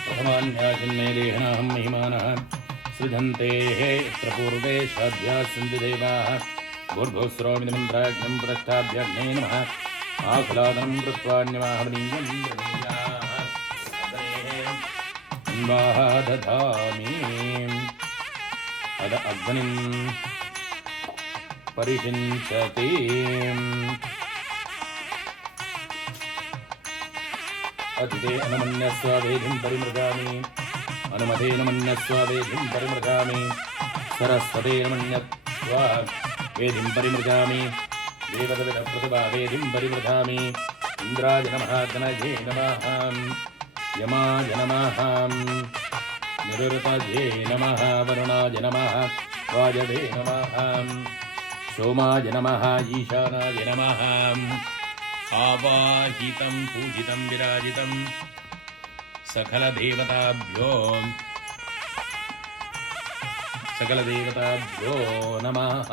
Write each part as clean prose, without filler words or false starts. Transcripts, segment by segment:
प्रथमान्याचिन्नैरेहणाहं महिमानः सृजन्ते यत्र पूर्वे साध्याः सन्ति देवाः भूर्भुवस्सुरोमितिमन्त्राज्ञं प्रतिष्ठाभ्यग्ने नमः आह्लादनं कृत्वान्यमाहवनीयं प्रदीयाः दधामि अद अग्निं परिषिञ्चति अतिथे अनुमन्यस्वावेधिं परिमृगामि अनुमतेन मन्यस्वावेधिं परिमृगामि सरस्वतेन मन्यस्वा वेधिं परिमृगामि देवदविदप्रतिभावेधिं परिमृगामि इन्द्राय नमः गणजे नमः यमाय नमः निरुतजे नमः वरुणाय नमः वायवे नमः सोमाय नमः ईशानाय नमः आवाहितं पूजितं विराजितं सकलदेवताभ्यो नमः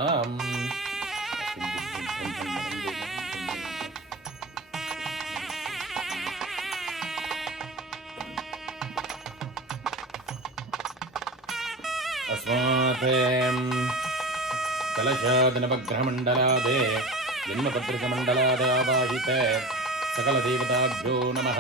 अस्मात् कलशादनवग्रहमण्डलादे जन्मपत्रिकमण्डलाद आवाहित सकलदेवताभ्यो नमः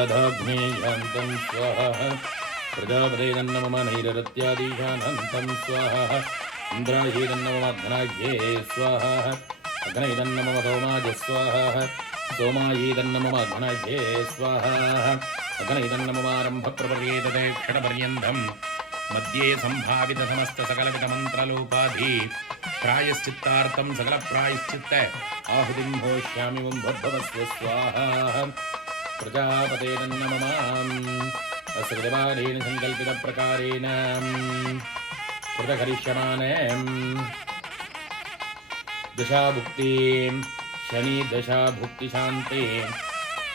वायुव्याधाग्नेयान्तं स्वाहा प्रजापतेदन्नमम नैररत्यादीशानन्तं स्वाहा इन्द्रायेदन्नममघ्नाघ्ये स्वाहा अग्नैदन्नमम सोमाय स्वाहा सोमायेदन्नमम अघ्नाघ्ये स्वाहा अग्नैदन्नममारम्भप्रपर्येतते क्षणपर्यन्तं मध्ये सम्भावितसमस्तसकलविधमन्त्रलोपाधि प्रायश्चित्तार्थं सकलप्रायश्चित्त आहुतिं होष्यामि भवस्व स्वाहा प्रजापतेदन्नममाम् असृजमानेन संकल्पितप्रकारेण कृतकरिष्यमाणे दशाभुक्ति शनि दशाभुक्तिशान्ते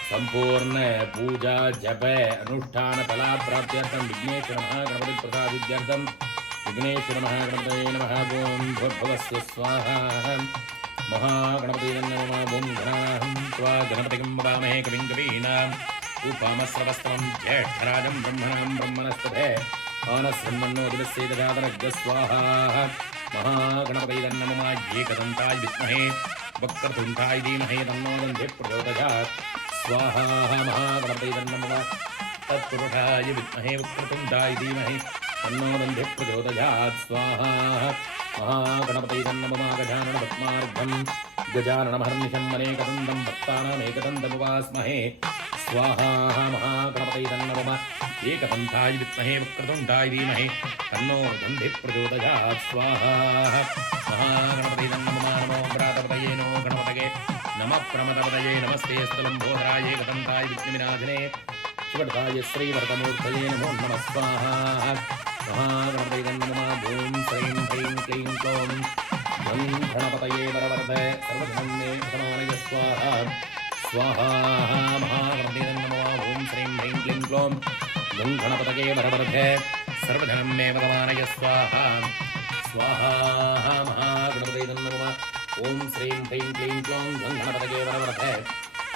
संपूर्ण पूजा जप अनुष्ठान फलाप्राप्त्यर्थं विघ्नेश्वर महागणपति प्रसादित्यर्थं विघ्नेश्वर महागणपतये नमः ओं भूर्भुवस्सु स्वाहा महागणपतये नमः ओं गणानाहं त्वा गणपतिं वदामहे कविं कवीनाम् उपामस्रवस्त्रं ज्येष्ठराजं ब्रह्मणां ब्रह्मणस्पते आनस्रह्मण्णोदिवस्येदजातनग् स्वाहा महागणपतये नमः एकदन्ताय विद्महे वक्रतुण्डाय धीमहि तन्नो दन्तिः प्रचोदयात् स्वाहा महागणपतये नमः तत्पुरुषाय विद्महे वक्रतुण्डाय धीमहि तन्नो दन्तिः प्रचोदयात् स्वाहा महागणपतये नमः गजानन पद्मार्घं गजाननमहर्निशं अनेकदन्तं भक्तानामेकदन्तमुपास्महे स्वाहा महागणपतये नमः एकदन्ताय विद्महे वक्रतुण्डाय धीमहि तन्नो दन्तिः प्रचोदयात् स्वाहा महागणपतये नमः नमो व्रातपतये नमो गणपतये नमः प्रमदपतये नमस्ते स्थलम्बोधराय एकदन्ताय विघ्नविनाशने शिवदाय श्रीवरदमूर्तये नमो नमः स्वाहा महागणपतये नमः ॐ श्रीं ह्रीं क्लीं क्लौं गं गणपतये वरवरद सर्वधनं मे प्रमाणय स्वाहा स्वाहा महागणपतये नमः ॐ श्रीं ह्रीं क्लीं क्लौं गं गणपतये वरवरद सर्वधनं मे प्रमाणय स्वाहा स्वाहा महागणपतये नमः ॐ श्रीं ह्रीं क्लीं क्लौं गं गणपतये वरवरद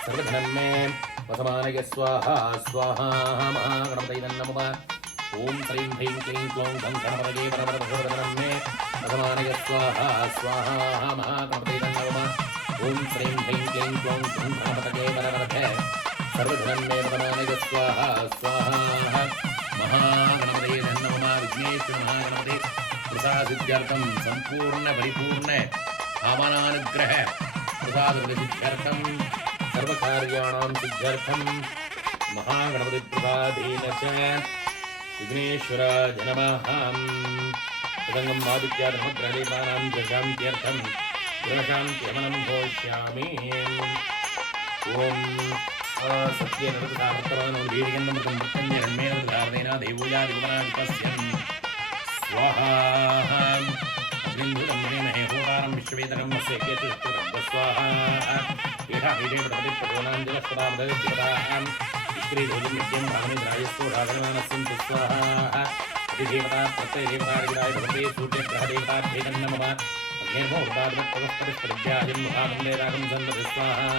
सर्वधनं मे प्रमाणय स्वाहा स्वाहा महागणपतये नमः ओम श्रीं ह्रीं क्लीं क्लौं गं गणपतये वरवरद मे भगवानय स्वाहा स्वाहा महागणपतये नमः ओम श्रीं ह्रीं क्लीं क्लौं गं गणपतये वरवरद सर्वधनं मे भगवानय स्वाहा स्वाहा महागणपतये नमः विघ्नेश्वर महागणपते प्रसादित्यर्थं संपूर्ण परिपूर्ण कामनानुग्रह प्रसादसिद्ध्यर्थं सर्वकार्याणां सिद्ध्यर्थं महागणपति प्रसादेन च विघ्नेश्वराय नमः तदंगं आदित्याधर्मग्रहदेवानां जशान्त्यर्थं गृहशान्त्यमनं घोष्यामि ओम सत्यनरतसावर्तमानं वीर्यन्नमृतं मृत्यञ्जन्मेन धारणेन देवोयादिगुणाधिपस्यन् स्वाहा अग्निन्दुलं महे होतारं विश्ववेदनं वस्य केतुष्टुरं स्वाहा यथा विदे प्रति प्रचोदनाञ्जलस्पदां श्रीभोजं नित्यं भागमिन्द्रायस्तु रागमानस्यं स्वाहा देवता प्रत्ययदेवतारिदाय भगवते सूर्यग्रहदेवताभ्ये नमः अग्निर्मोर्ताद्वत्पदस्पतिस्पतिभ्याजं महामन्देरागं सन्दति स्वाहा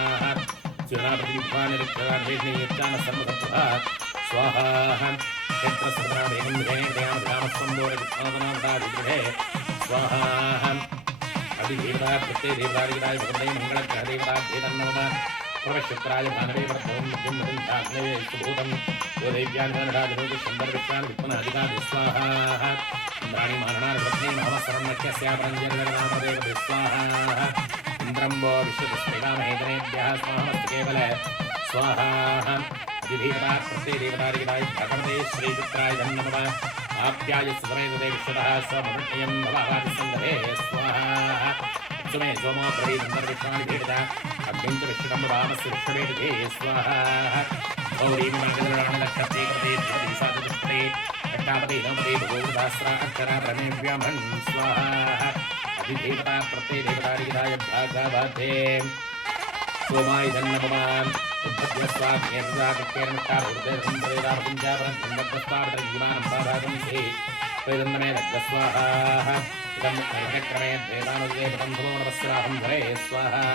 चूर्णापतिविद्वानिरुक्तान् सर्वसत्त्वः स्वाहा क्षेत्रसर्वनामेकं विधेयग्रामस्वम्बोरविद्वानादिगृहे स्वाहा अधिदेवता प्रत्ययदेवतारिदाय भगवते मङ्गलग्रहदेवताभ्ये नमः प्रवशुक्राय भानवे वर्धवं नित्यं मृदिन्धाग्नवे सुभूतं गोदेव्यान्धनराजरोगसन्दर्भिष्यान् वित्पनादिकादि स्वाहा इन्द्राणि मारणार्भग्ने नामसरण्यस्यापरञ्जनगणनामदेव स्वाहा इन्द्रं वो विश्वतस्मैकामहेतनेभ्यः स्वाहामस्तकेवल स्वाहा अधिदेवता प्रत्ययदेवतारिदाय भगवते श्रीचित्राय नमः आप्याय सुसमेतते विश्वतः स्वमृत्यं भवादिसङ्गते स्वाहा सुमे सोमो प्रवीदन्तर्विश्वानि भेदता अग्निञ्च विश्वकं वामस्य विश्ववेदते स्वाहा गौरीं मङ्गलराणलक्षते कृते धिपति साधुष्टे अट्टापते नवपते भगोदास्रा अक्षरा ब्रह्मेभ्यमन् स्वाहा अधिदेवता प्रत्ययदेवतारिदाय भागवते सोमाय धन्नमः उद्धव्यस्वाग्नेर्दाकर्णकाभूर्देवसंप्रवेदापञ्चापरन्नद्वस्तावतर्यमानं पादागं से वेदन्नमे लग्गस्वाहा इदं कर्णक्रमेद्वेदानुदेवतं समोनवस्त्राहं धरे स्वाहा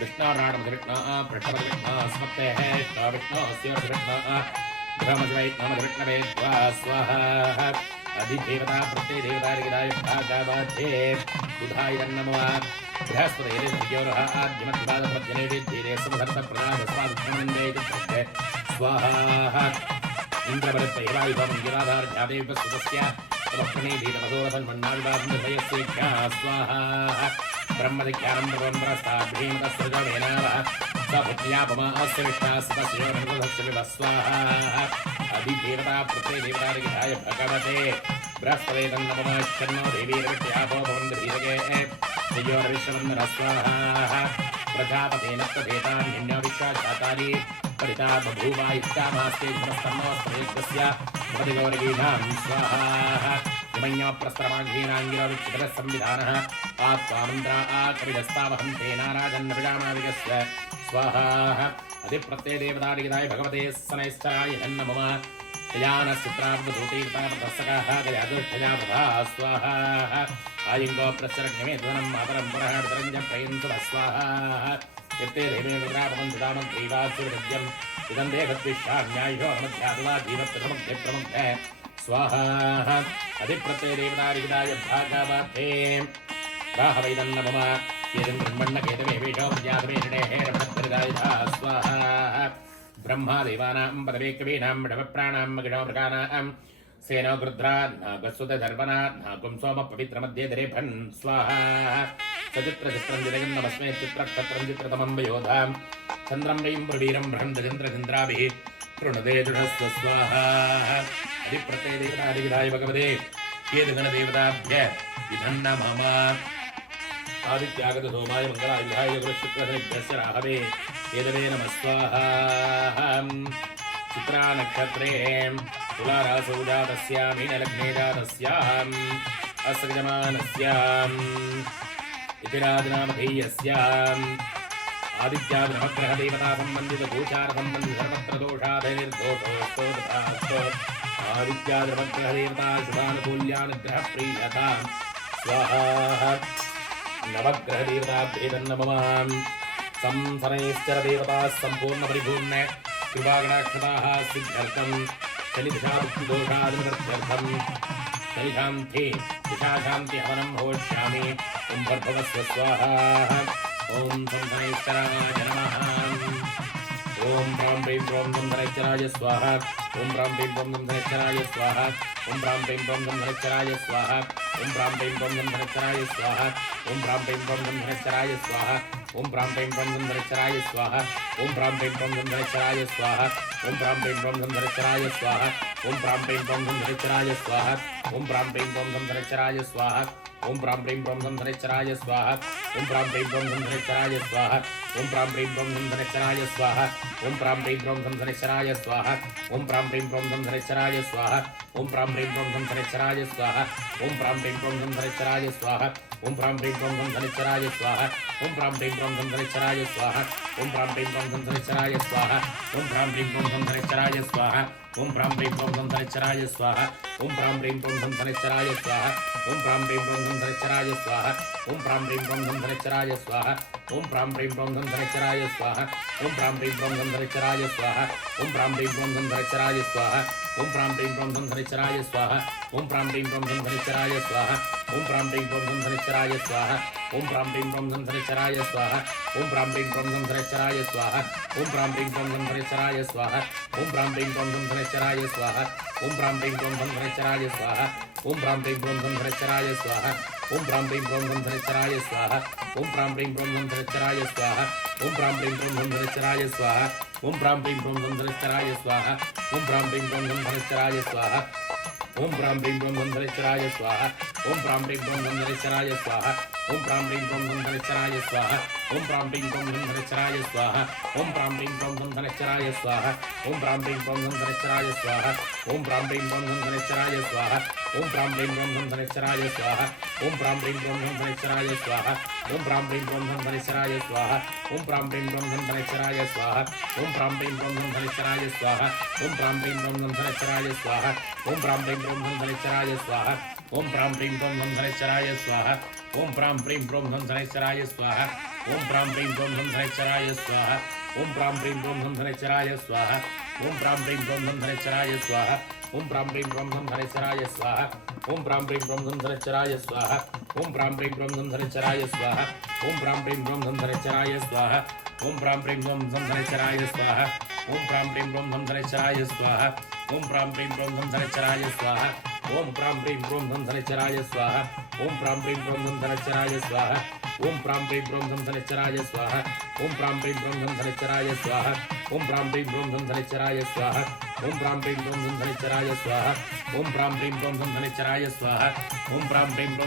विष्णोर्नाडमधिविष्णः पृष्ठमधिविष्णः स्मत्तेः विष्णोऽस्योर्धिविष्णः ब्रह्मजवैष्णवधिविष्णवे स्वाहा अधिदेवता प्रत्ययदेवतारिदाय भागवते बुधाय नमः बृहस्पतिर्योरः आद्यमद्वादप्रत्यनेवेद्येरे समधर्तप्रदादस्वादुष्मन्दे स्वाहा इन्द्रवरत्तैवायुधं गिराधारजादेवस्वतस्य तमप्रणीधीतमसोरसन्मन्नाविवादस्य स्वाहा ब्रह्मदिख्यानं ब्रह्मप्रस्ताभीमतस्सृजमेनावः सपुत्र्यापमास्य विष्णास्तस्योरनुगधस्य विवः स्वाहा अधिदेवता प्रत्ययदेवतारिदाय भगवते बृहस्पतिं नमः शर्मो देवीर्विद्यापो भवन्तधीरगे जयोर्विश्ववन्दनः स्वाहा प्रजापतेन प्रभेतान्यन्यो विश्वाचातानि परिता बभूवा इत्यामास्ते गुणस्तन्नोस्त्रयज्ञस्य भवतिगौरगीनां स्वाहा हिमन्योप्रस्तरमाघीनाङ्गिरविचित्रः संविधानः आत्त्वामन्त्रा कविदस्तावहं तेनाराजन्नपिडामादिगस्य स्वाहा अधिप्रत्ययदेवतारिदाय भगवते सनैश्चराय नमः यजानश्चित्राब्धूतीर्तापदस्सकाः गजादुष्टजा प्रभा स्वाहा आयिङ्गो प्रश्चरग्निमेध्वनं मातरं पुरः वितरञ्जं प्रयन्तु स्वाहा यत्ते देवेन्द्रापवन्धुदामग्रीवासुरविद्यम् इदं देहद्विष्टान्यायो मध्यादुलाधीवत्प्रमुग्धे स्वाहा अधिप्रत्ययदेवतारिदाय भागवते राहवैदं नमः येदं ब्रह्मण्डकेतवे वेषोपद्यातवेणेः रमणत्रिदाय स्वाहा ब्रह्मादेवानां पदवेकवीनां विडवप्राणां मगिणोमृगाणां सेनो गृध्रा नागस्वतधर्वना नागुं सोमपवित्रमध्ये दरेभन् स्वाहा सचित्रचित्रं जिरगं नमस्मे चित्रक्षत्रं चित्रतमं वयोधां चन्द्रं वैं प्रवीरं बृहन्दचन्द्रचन्द्राभिः प्रणुदे जुषस्व स्वाहा अधिप्रत्ययदेवतादिविधाय भगवते केतुगणदेवताभ्य विधं नमः आदित्यागतसोमाय मङ्गलाय विधाय गुरुशुक्रशनिभ्यस्य राहवे केतवे नमः स्वाहा चित्रानक्षत्रे तुलारासौ जातस्यां मीनलग्ने जातस्याम् अस्सृजमानस्याम् इतिरादिनामधेयस्याम् आदित्यादिनवग्रहदेवतासम्बन्धितगोचारसम्बन्धि सर्वत्र दोषाधनिर्दोषोऽस्तो तथास्तो आदित्यादिनवग्रहदेवता शुभानुकूल्यानुग्रहप्रीयताम् स्वाहा नवग्रहदेवताभ्ये नमः संसनैश्चरदेवताः सम्पूर्णपरिपूर्ण कृपागणाक्षताः सिद्ध्यर्थं शनिदशाभुक्तिदोषादिनिवृत्त्यर्थं शनिशान्ति दिशाशान्ति हवनं होष्यामि ॐ भर्भवस्व स्वाहा ॐ संसनैश्चराय नमः ॐ प्रां प्रीं प्रों संसनैश्चराय स्वाहा ॐ प्रां प्रीं प्रों संसनैश्चराय स्वाहा ॐ प्रां प्रीं प्रों संसनैश्चराय स्वाहा ॐ प्रां प्रीं प्रों संसनैश्चराय स्वाहा ॐ प्रां प्रीं प्रों संसनैश्चराय स्वाहा ॐ प्रां प्रीं प्रों संसनैश्चराय स्वाहा ॐ प्रां प्रीं प्रों संसनैश्चराय स्वाहा ॐ प्रां प्रीं प्रों संसनैश्चराय स्वाहा ॐ प्रां प्रीं प्रों संसनैश्चराय स्वाहा ॐ प्रां प्रीं प्रों संसनैश्चराय स्वाहा ॐ प्रां प्रीं प्रों संसनैश्चराय स्वाहा ॐ प्रां प्रीं प्रों संसनैश्चराय स्वाहा ओम प्रां प्रीं प्रों धं धनेश्वराय स्वाहा ओम प्रां प्रीं प्रों धं धनेश्वराय स्वाहा ओम प्रां प्रीं प्रों धं धनेश्वराय स्वाहा ओम प्रां प्रीं प्रों धं धनेश्वराय स्वाहा ओम प्रां प्रीं प्रों धं धनेश्वराय स्वाहा ओम प्रां प्रीं प्रों धं धनेश्वराय स्वाहा ओम प्रां प्रीं प्रों धं धनेश्वराय स्वाहा ओम प्रां प्रीं प्रों धं धनेश्वराय स्वाहा ओम प्रां प्रीं प्रों धं धनेश्वराय स्वाहा ओम प्रां प्रीं प्रों धं धनेश्वराय स्वाहा ओम प्रां प्रीं प्रों धं धनेश्वराय स्वाहा ओम प्रां प्रीं प्रों धं धनेश्वराय स्वाहा ओम प्रां प्रीं प्रों धं धनेश्वराय स्वाहा ओम प्रां प्रीं प्रों धं धनेश्वराय स्वाहा ओम प्रां प्रीं प्रों धं धनेश्वराय स्वाहा ओम प्रां प्रीं प्रों धं धनेश्वराय स्वाहा ओम प्रां प्रीं प्रों धं धनेश्वराय स्वाहा ओम प्रां प्रीं प्रों धं धनेश्वराय स्वाहा ओम प्रां प्रीं प्रों धं धनेश्वराय स्वाहा ओम प्रां प्रीं प्रों धं धनेश्वराय स्वाहा ओम प्रां प्रीं प्रों धं धनेश्वराय स्वाहा ओम प्रां प्रीं प्रों धं धनेश्वराय स्वाहा ओम प्रां प्रीं प्रों धं धनेश्वराय स्वाहा ओम प्रां प्रीं प्रों धं धनेश्वराय स्वाहा ओम प्रां प्रीं प्रों धं धनेश्वराय स्वाहा ओम प्रां प्रीं प्रों धं धनेश्वराय स्वाहा ओम प्रां प्रीं प्रों धं धनेश्वराय स्वाहा ओम प्रां प्रीं प्रों धं धनेश्वराय स्वाहा ओम प्रां प्रीं प्रों धं धनेश्वराय स्वाहा ओम प्रां प्रीं प्रों धं धनेश्वराय स्वाहा ओम प्रां प्रीं प्रों धं धनेश्वराय स्वाहा ओम प्रां प्रीं प्रों धं धनेश्वराय स्वाहा ओम प्रां प्रीं प्रों धं धनेश्वराय स्वाहा ओम प्रां प्रीं प्रों धं धनेश्वराय स्वाहा ओम प्रां प्रीं प्रों धं धनेश्वराय स्वाहा ओम प्रां प्रीं प्रों धं धनेश्वराय स्वाहा ओम प्रां प्रीं प्रों धं धनेश्वराय स्वाहा ओम प्रां प्रीं प्रों धं धनेश्वराय स्वाहा ओम प्रां प्रीं प्रों धं धनेश्वराय स्वाहा ओम प्रां प्रीं प्रों धं धनेश्वराय स्वाहा ओम प्रां प्रीं प्रों धं धनेश्वराय स्वाहा ओम प्रां प्रीं प्रों धं धनेश्वराय स्वाहा ओम प्रां प्रीं प्रों धं धनेश्वराय स्वाहा ओम प्रां प्रीं प्रों धं धनेश्वराय स्वाहा ओम प्रां प्रीं प्रों धं धनेश्वराय स्वाहा ओम प्रां प्रीं प्रों धं धनेश्वराय स्वाहा ओम प्रां प्रीं प्रों धं धनेश्वराय स्वाहा ओम प्रां प्रीं प्रों धं धनेश्वराय स्वाहा ओम प्रां प्रीं प्रों धं धनेश्वराय स्वाहा ओम प्रां प्रीं प्रों धं धनेश्वराय स्वाहा ओम प्रां प्रीं प्रों धं धनेश्वराय स्वाहा ओम प्रां प्रीं प्रों धं धनेश्वराय स्वाहा ओम प्रां प्रीं प्रों धं धनेश्वराय स्वाहा ओम प्रां प्रीं प्रों धं धनेश्वराय स्वाहा ओम प्रां प्रीं प्रों धं धनेश्वराय स्वाहा ओम प्रां प्रीं प्रों धं धनेश्वराय स्वाहा ओम प्रां प्रीं प्रों धं धनेश्वराय स्वाहा ओम प्रां प्रीं प्रों धं धनेश्वराय स्वाहा ओम प्रां प्रीं प्रों धं धनेश्वराय स्वाहा ओम प्रां प्रीं प्रों धं धनेश्वराय स्वाहा ओम प्रां प्रीं प्रों धं धनेश्वराय स्वाहा ओम प्रां प्रीं प्रों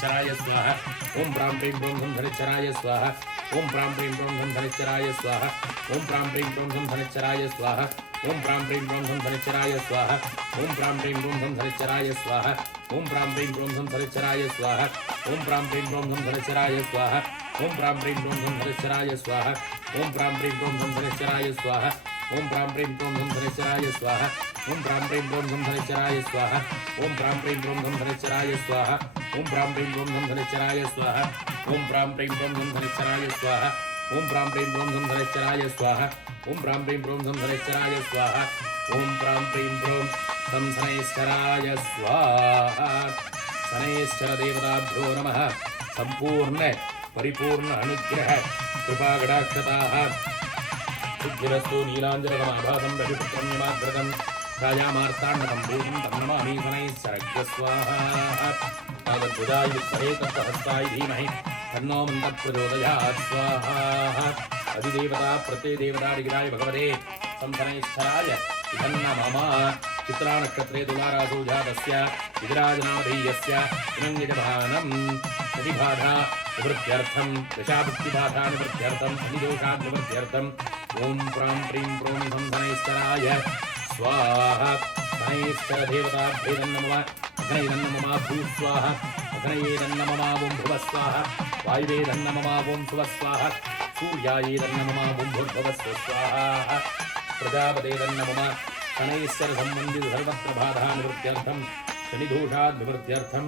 धं धनेश्वराय स्वाहा ओम प्रां प्रीं प्रों धं धनेश्वराय स्वाहा ओम प्रां प्रीं प्रों धं धनेश्वराय स्वाहा ओम प्रां प्रीं प्रों धं धनेश्वराय स्वाहा ओम प्रां प्रीं प्रों धं धनेश्वराय स्वाहा ओम प्रां प्रीं प्रों धं धनेश्वराय स्वाहा ओम प्रां प्रीं प्रों धं धनेश्वराय स्वाहा ओम प्रां प्रीं प्रों धं धनेश्वराय स्वाहा ओम प्रां प्रीं प्रों धं धनेश्वराय स्वाहा ओम प्रां प्रीं प्रों धं धनेश्वराय स्वाहा ओम प्रां प्रीं प्रों धं धनेश्वराय स्वाहा ओम प्रां प्रीं प्रों धं धनेश्वराय स्वाहा ओम प्रां प्रीं प्रों धं धनेश्वराय स्वाहा ओम प्रां प्रीं प्रों धं धनेश्वराय स्वाहा ओम प्रां प्रीं प्रों धं धनेश्वराय स्वाहा ओम प्रां प्रीं प्रों धं धनेश्वराय स्वाहा ओम प्रां प्रीं प्रों धं धनेश्वराय स्वाहा ओम प्रां प्रीं प्रों धं धनेश्वराय स्वाहा ओम प्रां प्रीं प्रों धं धनेश्वराय स्वाहा ओम प्रां प्रीं प्रों धं धनेश्वराय स्वाहा शनैश्चर देवताभ्यो नमः संपूर्ण परिपूर्ण अनुग्रह कृपा कटाक्षताः सिद्धिरस्तु नीलाञ्जनकमाभासं रविपुत्रं यमाग्रतं राजामार्ताण्डकं भूतं तं नमामि शनैश्चरज्ञ स्वाहा तावद्बुधाय विद्महे तत्त्वहस्ताय धीमहि तन्नो मन्तः प्रचोदयात् स्वाहा अधिदेवता प्रत्ययदेवता दिगिराय भगवते संशनैश्चराय इदन्नमम चित्रानक्षत्रे तुलारासो जातस्य विधिराजनामधेयस्य हिरण्यजभानं प्रतिबाधा निवृत्त्यर्थं दशाभुक्तिबाधा निवृत्त्यर्थं शनिदोषाद्निवृत्त्यर्थं ओम प्रां प्रीं प्रों धं धनेश्वराय स्वाहा शनैश्चरदेवताभ्येदन्नमः अग्नैदन्नमः भूस्वाहा अग्नयेदन्नमः ॐ भुवस्वाहा वायुवेदन्नमः ॐ सुवस्वाहा सूर्यायेदन्नमः ॐ भूर्भुवस्व स्वाहा प्रजापतेदन्नमः शनैश्चर संबंधित सर्वत्र बाधा निवृत्त्यर्थं शनिदोषाद् निवृत्त्यर्थं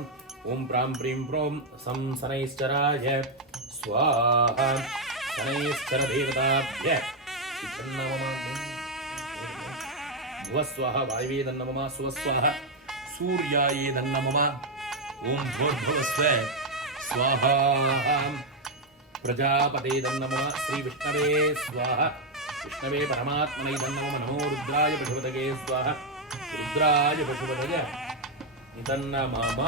ओम प्रां प्रीं प्रों सं शनैश्चराय स्वाहा शनैश्चर देवताभ्य भुवस्वाहा वायुवेदन्नमः सुवस्वाहा सूर्यायेदन्नमः ओम भूर्भुवस्व स्वाहा प्रजापतेदन्नमः श्री विष्णवे स्वाहा विष्णवे परमात्मने नमः नमो रुद्राय पशुपतये स्वाहा रुद्राय पशुपतये तन्नमः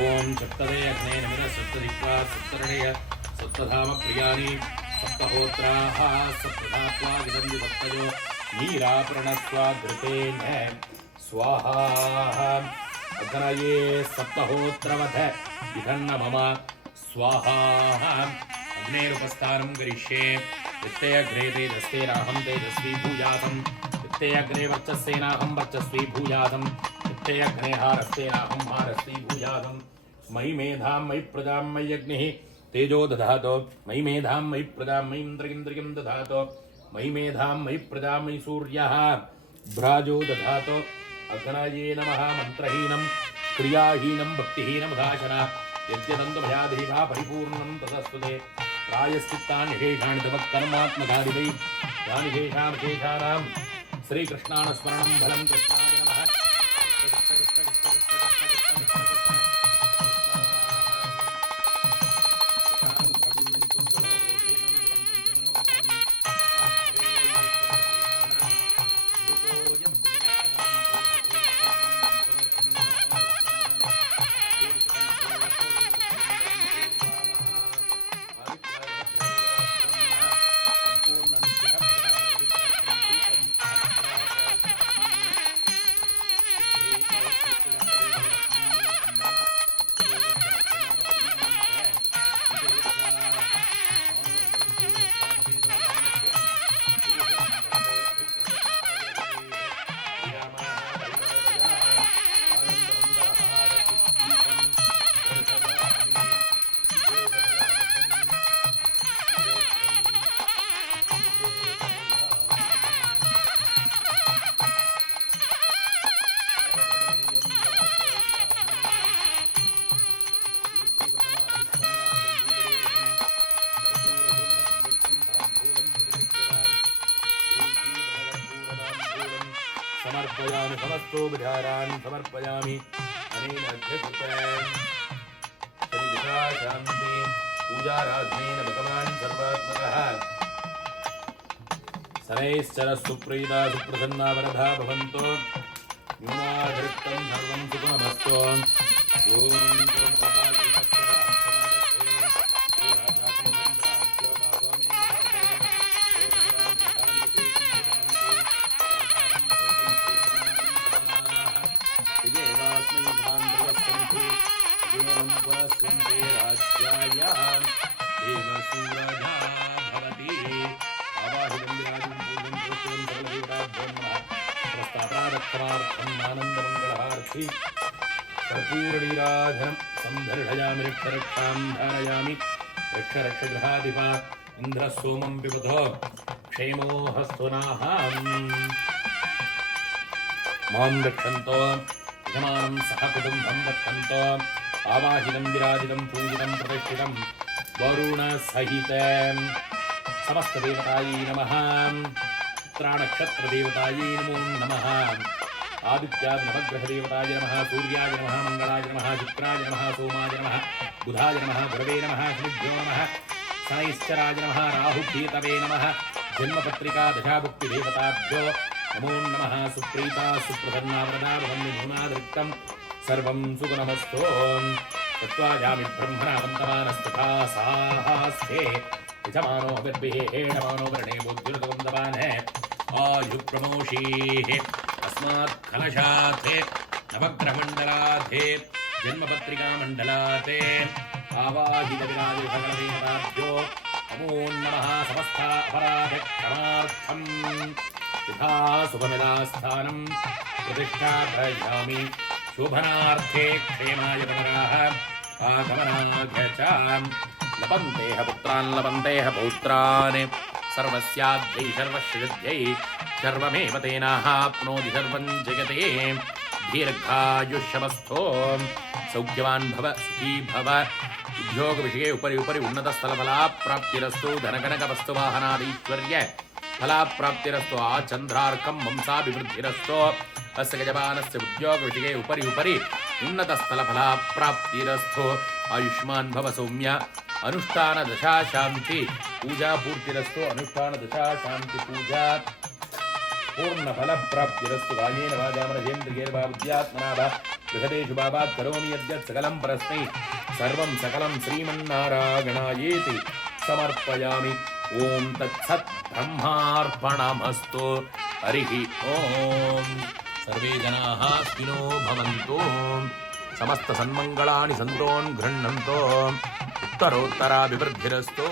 ओम सप्तदे अग्ने नमः सप्तदिक्वा सप्तरणय सप्तधाम प्रियाणि सप्तहोत्राः सप्तधात्वा विदन्ति सप्तजो नीराप्रणस्वा घृतेन स्वाहा अग्नये सप्तहोत्रवध इदन्नमः स्वाहा अग्नेरुपस्थानं करिष्ये यत्ते अग्रे तेजस्तेनाहं तेजस्वी भूयातं यत्ते अग्रे वर्चस्तेनाहं वर्चस्वी भूयातं यत्ते अग्ने हारस्तेनाहं हारस्वी भूयातं मयि मेधां मयि प्रजां मयि अग्निः तेजो दधातो मयि मेधां मयि प्रजां मयि इन्द्रियं दधातो मयि मेधां मयि प्रजां मयि सूर्यः भ्राजो दधातो अग्नये नमः मन्त्रहीनं क्रियाहीनं भक्तिहीनं उदाशना यद्यदन्तभयाधिभा परिपूर्णं ततस्तुते प्रायश्चित्तानि शेषाणि तव कर्मात्मकानि वै यानि शेषानां श्रीकृष्णानुस्मरणं फलं कृष्णाय नमः समर्पयामि समस्तोपचारान् समर्पयामि अनेन अध्यक्षेण श्रीविषा शान्ति पूजाराधनेन भगवान् सर्वात्मकः शनैश्चरः सुप्रीता सुप्रसन्ना वरदा भवन्तो न्यूनाधिरिक्तं सर्वं सुखमस्तु आनंदमंगलार्थी कर्पूरनीराधनं संदर्शयामि रक्षरक्षां धारयामि रक्षरक्षगृहाधिपा इन्द्रः सोमं पिबतो क्षेमो हस्तुनाहं मां रक्षन्तो यजमानं सह कुटुम्बं रक्षन्तो आवाहिनं विराजितं पूजितं प्रतिष्ठितं वरुणसहितं समस्तदेवतायै नमः नक्षत्रदेवतायै नमो नमः आदित्याय नवग्रहदेवताय नमः सूर्याय नमः मंगलाय नमः शुक्राय नमः सोमाय नमः बुधाय नमः गुरवे नमः शनिभ्यो नमः शनैश्चराय नमः राहुकेतवे नमः जन्मपत्रिका दशाभुक्तिदेवताभ्यो नमो नमः सुप्रीता सुप्रसन्ना वरदा भवन्निधुनादृक्तं सर्वं सुगुणमस्तो तत्त्वायामि ब्रह्मणा वन्दमानस्तथा साहास्ते यजमानो हविर्विहेणमानो वर्णे बुद्धिर्गवन्दवान् आयुप्रमोषीः अस्मात् कलशात् नवग्रहमण्डलात् जन्मपत्रिकामण्डलात् आवाहितविराजसकलदेवताभ्यो नमो नमः समस्तापराधक्षमार्थं यथा शुभमिदास्थानं प्रतिष्ठापयामि शोभनार्थे क्षेमाय पुनराः आगमनाय च लभन्तेह पुत्रान् लभन्तेह पौत्रान् सर्वस्याद्यै सर्वश्रिद्यै सर्वमेव तेनाप्नोति सर्वं जगते दीर्घायुष्यवस्थो सौख्यवान् भव सुखी भव उद्योगविषये उपरि उपरि उन्नतस्थलफलाप्राप्तिरस्तु धनकनकवस्तुवाहनादीश्वर्य फलाप्राप्तिरस्तु आचन्द्रार्कं वंसाभिवृद्धिरस्तु अस्य गजमानस्य उद्योगविषये उपरि उपरि उन्नतस्थलफलाप्राप्तिरस्तु आयुष्मान् भव सौम्य अनुष्ठान दशा शांति पूजा पूर्तिरस्तु अनुष्ठान दशा शांति पूजा पूर्ण फल प्राप्तिरस्तु कायेन वाचा मनसेन्द्रियैर्वा बुद्ध्यात्मना वा बृहदेषु भावात् करोमि यद्यत् सकलं परस्मै सर्वं सकलं श्रीमन्नारायणायेति समर्पयामि। ओम तत्सत् ब्रह्मार्पणमस्तु। हरिः ओम। सर्वे जनाः सुखिनो भवन्तु। సమస్త సన్మంగళాని సంతోన్ గృహ్ణంతో ఉత్తరోత్తరాభివృద్ధిరస్తు.